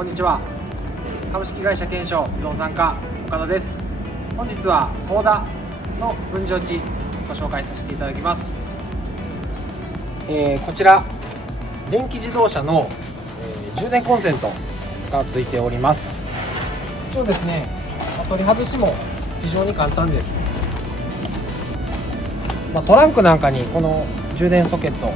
こんにちは。株式会社検証不動産課岡田です。本日はコーダの分譲地ご紹介させていただきます。こちら電気自動車の、充電コンセントがついております。そうですね、取り外しも非常に簡単です。トランクなんかにこの充電ソケット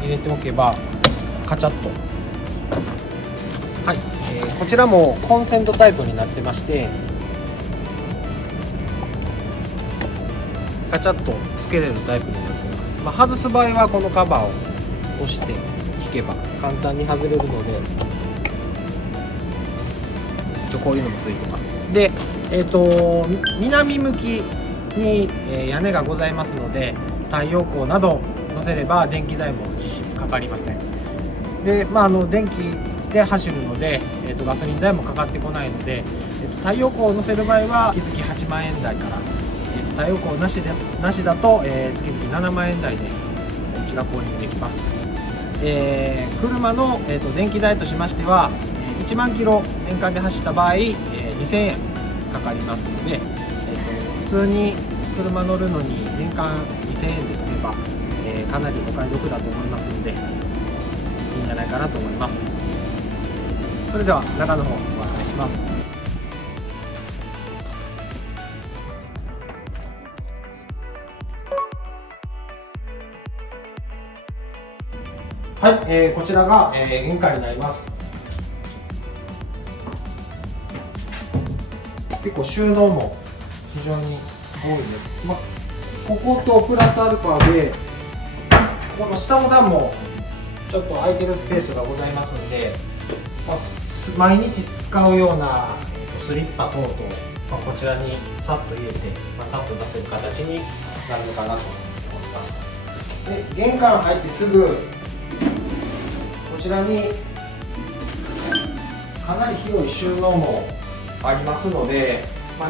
入れておけばカチャッと、はい、こちらもコンセントタイプになってまして、カチャッとつけれるタイプになっています。外す場合はこのカバーを押して引けば簡単に外れるので、こういうのもついてます。で、南向きに、屋根がございますので、太陽光など乗せれば電気代も実質かかりません。で、電気で走るので、ガソリン代もかかってこないので、太陽光を乗せる場合は月々8万円台から、太陽光なしだと、月々7万円台でこちら購入できます。車の、電気代としましては1万キロ年間で走った場合、2000円かかりますので、普通に車乗るのに年間2000円ですれば、かなりお買い得だと思いますので、いいんじゃないかなと思います。それでは中の方ご案内します。はい、こちらが、玄関になります。結構収納も非常に多いです。こことプラスアルファで、この下の段もちょっと空いてるスペースがございますので、毎日使うようなスリッパ等々、こちらにさっと入れて、さっと出せる形になるのかなと思います。で、玄関入ってすぐこちらにかなり広い収納もありますので、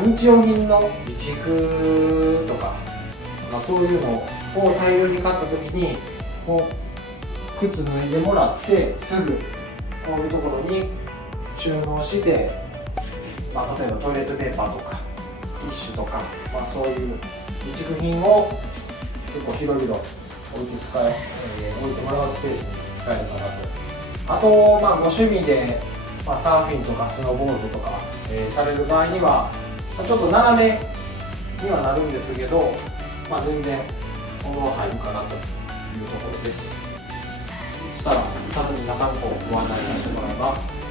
日用品の備蓄とか、そういうのを大量に買った時に靴脱いでもらってすぐこういうところに収納して、例えばトイレットペーパーとかティッシュとか、そういう備蓄品を結構広々置いてもらうスペースに使えるかなと。あと、ご趣味で、サーフィンとかスノーボードとか、される場合には、ちょっと斜めにはなるんですけど、全然この入るかなというところです。そしたらさらに中の方をご案内させてもらいます。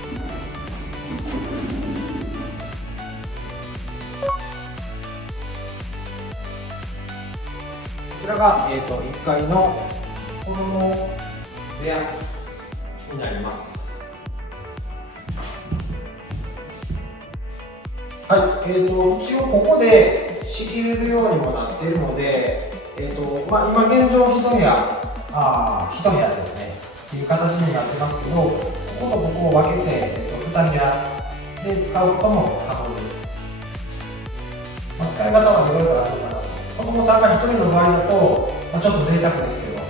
こちらが、1階の子供部屋になります。はい、一応ここで仕切れるようにもなっているので、今現状1部屋ですねっていう形になってますけど、こことここを分けて、2部屋で使うことも可能です。使い方はいろいろあるかなと。子供さんが1人の場合だと、ちょっと贅沢ですけど、こ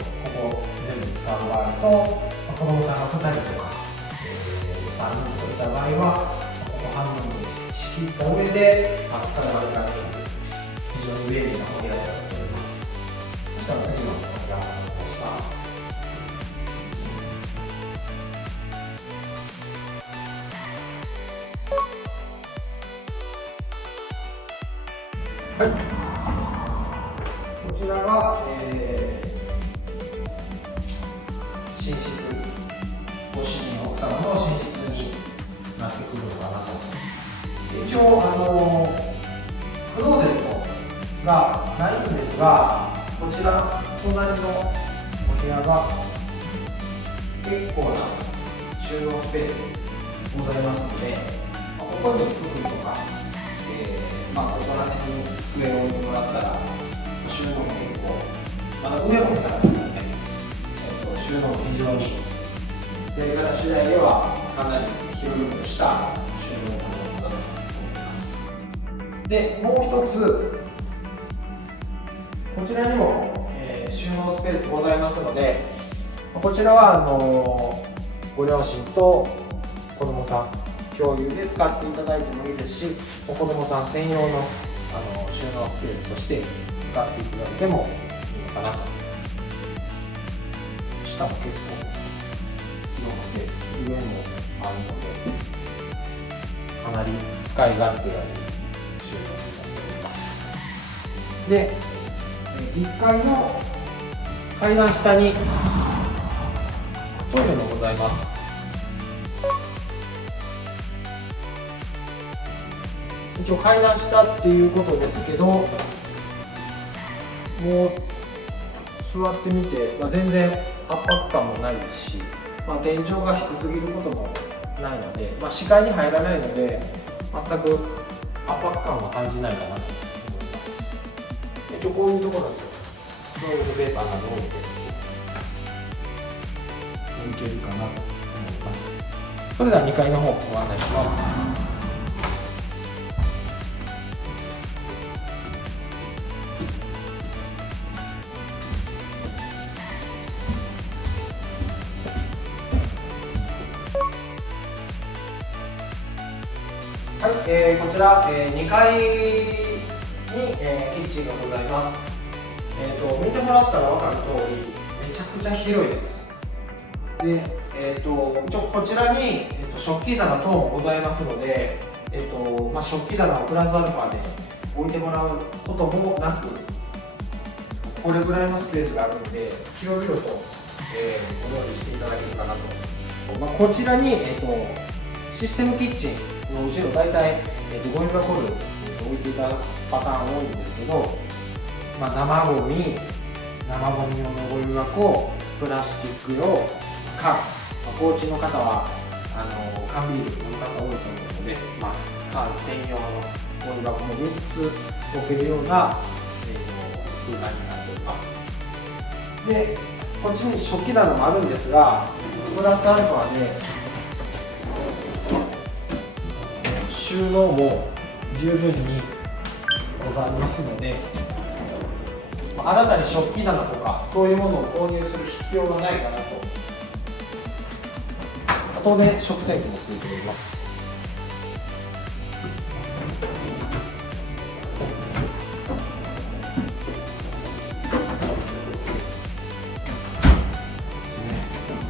こ全部使う場合と、子供さんが2人とか、3人といった場合は、ここ半分に仕切った上で、使い分けられる非常に便利なお部屋だと思います。そしたら次のお部屋をお願いします。はい、こちらが、寝室、ご主人奥様の寝室になってくるのかなと。一応クローゼットがないんですが、こちら隣のお部屋が結構な収納スペースございますので、ここに服とか、ここら辺に机を置いてもらったら収納も結構、上も使うんですからね、収納も非常にやり方次第ではかなり広々とした収納可能だと思います。で、もう一つこちらにも、収納スペースございますので、こちらはご両親と子供さん共有で使っていただいてもいいですし、子供さん専用の収納スペースとして使っていただいてもいいのかなと。下も結構広くて上もあるので、かなり使い勝手がいい収納になっております。で、1階の階段下にトイレもございます。一応階段下っていうことですけど、もう座ってみて、全然圧迫感もないですし、天井が低すぎることもないので、視界に入らないので全く圧迫感は感じないかなと思います。一応こういうところにトイレットペーパーなどを置いけるかなと思います。それでは2階の方ご案内します。はい、こちら、2階に、キッチンがございます。見てもらったら分かる通り、めちゃくちゃ広いです。で、一応こちらに、食器棚等もございますので、食器棚をプラスアルファで置いてもらうこともなく、これぐらいのスペースがあるので、広々と、お料理していただけるかなと。こちらに、システムキッチンの後ろ、大体、ゴミ箱類置いていただくパターン多いんですけど、生ゴミ用のゴミ箱、プラスチック用、缶、お家の方は缶ビールの方多いと思うので、缶専用のゴミ箱も3つ置けるような、空間になっております。で、こっちに食器棚もあるんですが、プラスアルファで収納も十分にございますので、新たに食器棚とかそういうものを購入する必要がないかなと。当然食洗機もついております。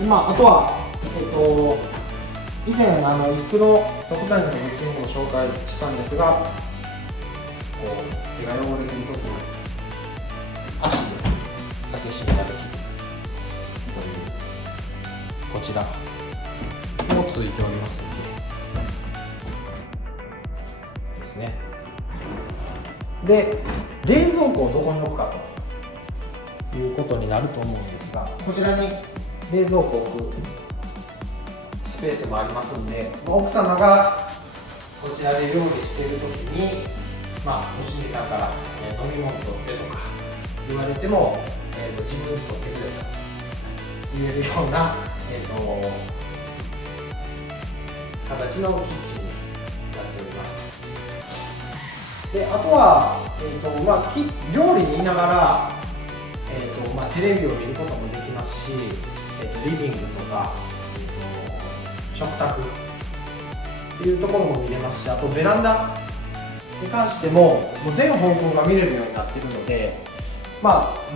あとは、以前一区の特大の物件を紹介したんですが、手が汚れているときに足で竹締めができるというこちらもついておりますのでですね。で、冷蔵庫をどこに置くかということになると思うんですが、こちらに冷蔵庫を置くスペースもありますんで、奥様がこちらで料理しているときに、ご主人さんから飲み物取ってとか言われても、自分で取ってくれと言えるような、形のキッチンになっております。で、あとは、料理にいながら、テレビを見ることもできますし、リビングとか、食卓っていうところも見れますし、あとベランダに関しても全方向が見れるようになっているので、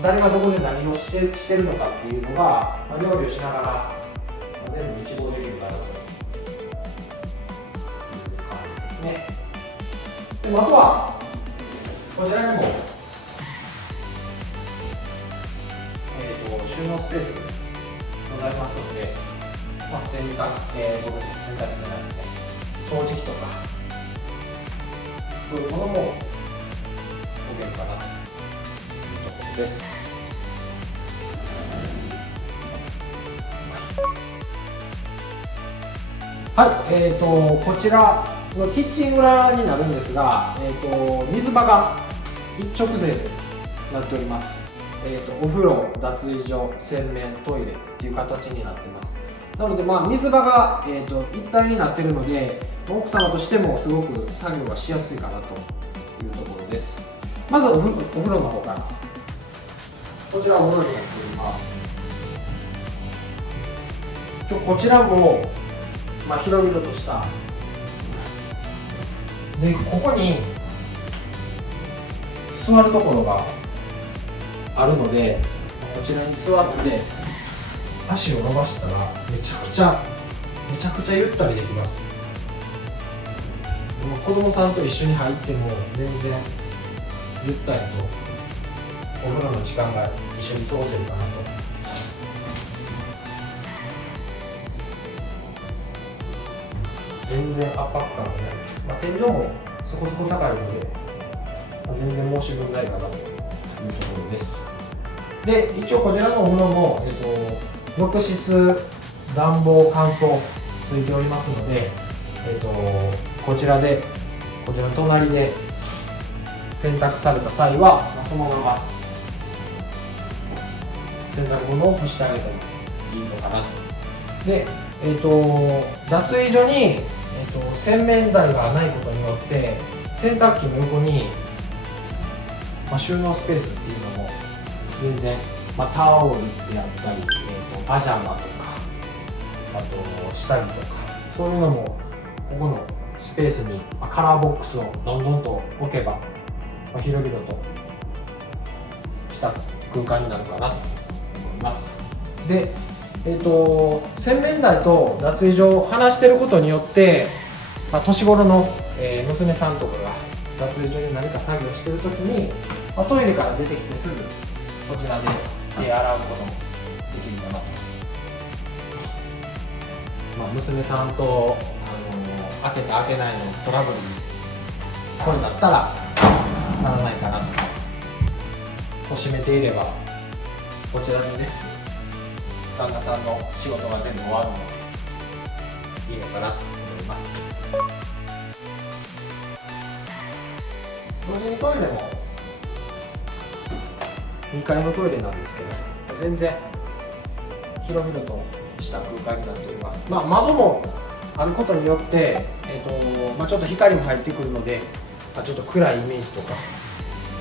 誰がどこで何をしてるのかっていうのが、料理をしながら、全部一望できるかなという感じですね。であとはこちらにも、収納スペースございますので、洗濯機じゃないですね、掃除機とかそういうものも置けるかなというところです。はい、こちらのキッチン裏になるんですが、水場が一直線になっております。お風呂、脱衣所、洗面、トイレっていう形になっています。なので、水場が、一体になっているので、奥様としてもすごく作業がしやすいかなというところです。まずお風呂の方から。こちらお風呂になっております。こちらも広々としたで、ここに座るところがあるので、こちらに座って足を伸ばしたらめちゃくちゃゆったりできます。子供さんと一緒に入っても全然ゆったりとお風呂の時間が一緒に過ごせるかなと。全然圧迫感がないです。天井もそこそこ高いので、全然申し分ないかなというところです。で、一応こちらのお風呂も、浴室暖房乾燥ついておりますので、こちらの隣で洗濯された際は、そのまま洗濯物を干してあげてもいいのかなと。で、脱衣所に、洗面台がないことによって洗濯機の横に、収納スペースっていうのも全然、タオルであったり、パジャマとか、あと下着とか、そういうのもここのスペースに、カラーボックスをどんどんと置けば、広々とした空間になるかなと思います。で、洗面台と脱衣所を離していることによって、年頃の、娘さんとかが脱衣所で何か作業しているときに、トイレから出てきてすぐこちらで手洗うこともできるかなと。娘さんと、開けて開けないのトラブルにこれだったらならないかなと。閉めていればこちらでね、旦那さんの仕事が全部終わるのでいいのかなと思います。同時にトイレも2階のトイレなんですけど、全然広々とした空間になっております。窓もあることによって、ちょっと光も入ってくるので、ちょっと暗いイメージとか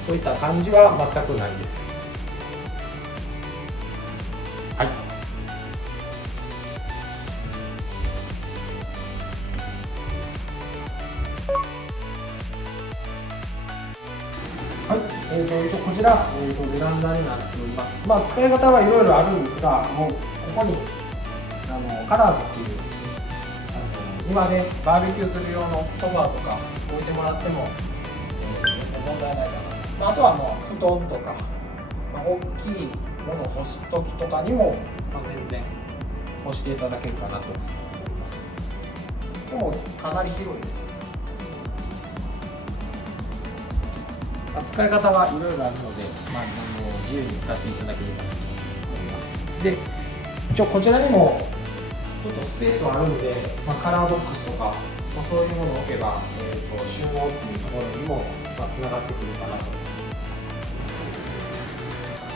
そういった感じは全くないです。はい。はい、一応こちら、ベランダになっております。使い方はいろいろあるんですが、もうここにカラーズっていう今でバーベキューする用のソファーとか置いてもらっても、問題ないかな。あとはもう布団とか、大きいものを干す時とかにも、全然干していただけるかなと思います。でもかなり広いです。使い方はいろいろあるので、自由に使っていただければと思います。で、一応こちらにもちょっとスペースはあるんで、カラーボックスとか、そういうものを置けば、収納っていうところにもつながってくるかなと。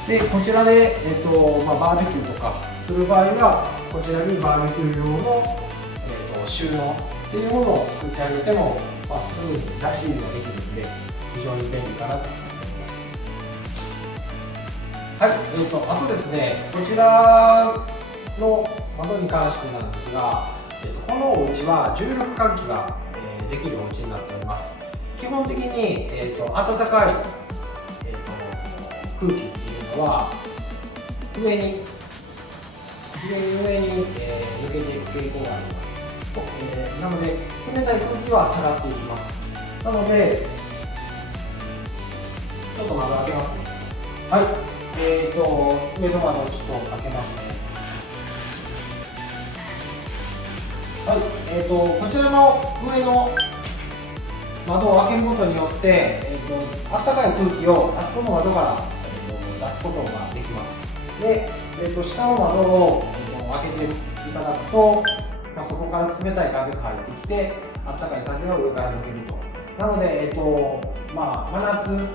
で、こちらで、バーベキューとかする場合は、こちらにバーベキュー用の、収納っていうものを作ってあげても、すぐに出し入れができるので、非常に便利かなと思います。はい、あとですね、こちらの窓に関してなんですが、このお家は重力換気ができるお家になっております。基本的に暖かい空気っていうのは上に抜けていく傾向があります。なので冷たい空気は下がっていきます。なのでちょっと窓開けますね。はい、上の窓をちょっと開けますね。はい、こちらの上の窓を開けることによって、暖かい空気をあそこの窓から、出すことができます。で、下の窓を、開けていただくと、そこから冷たい風が入ってきて、暖かい風が上から抜けると。なので、真夏、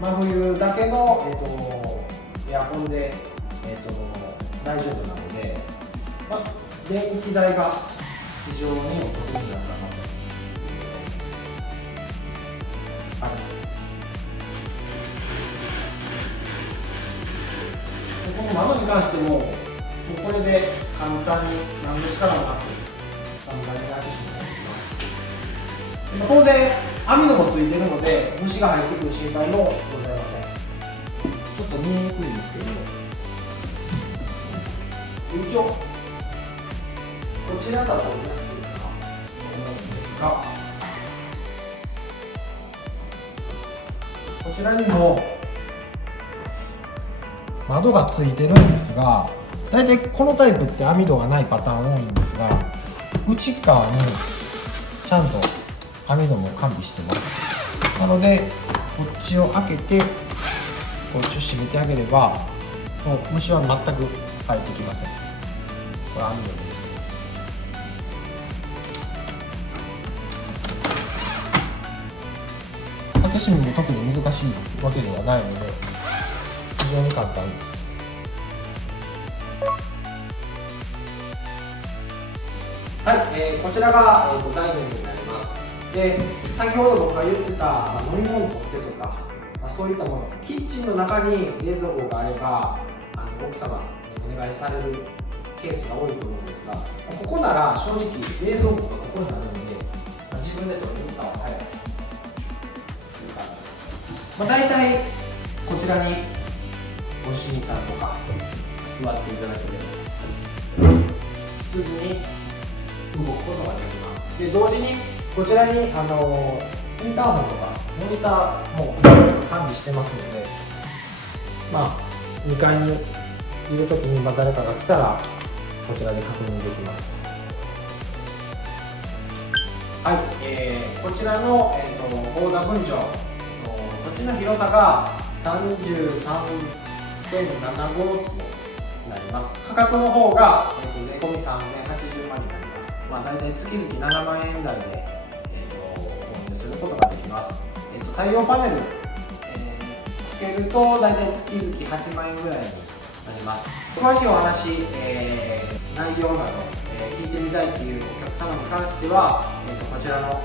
真冬だけの、エアコンで、大丈夫なので、電気代が非常にお得になるかなと思います。はい、この窓に関しても、これで簡単に何の力もなく簡単に当然網戸もついてるので虫が入ってくる心配もございません。ちょっと見えにくいんですけど、一応こちらだと見やすいかなと思うんですが、こちらにも窓がついてるんですが、大体このタイプって網戸がないパターン多いんですが、内側にちゃんと網戸も完備してます。なのでこっちを開けてこっちを閉めてあげれば、もう虫は全く入ってきません。これ網戸です。開け閉めも特に難しいわけではないので非常に簡単です。はい、こちらが、ダイニングになります。で、先ほど僕が言ってた、飲み物取っ手とか、そういったもの、キッチンの中に冷蔵庫があれば奥様にお願いされるケースが多いと思うんですが、ここなら正直冷蔵庫がここになるので、自分で取りに行った方が早いという感じです。大体こちらにご主人さんとか座っていただければすぐに動くことができます。で、同時にこちらにインターホンとかモニターも完備してますので、2階にいるときに誰かが来たらこちらで確認できます。はい、こちらの、大田分譲、土地の広さが 33.75 坪になります。価格の方が、税込み3080万になります。大体月々7万円台で、購入することができます。太陽パネル、つけると大体月々8万円ぐらいになります。詳しいお話、内容など、聞いてみたいというお客様に関しては、こちらの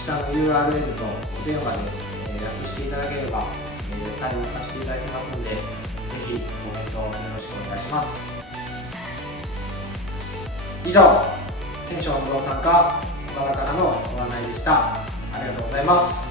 下の URL と電話で、予約していただければ、対応させていただきますので、ぜひコメントよろしくお願いします。以上、テンション不動産課岡田からのご案内でした。ありがとうございます。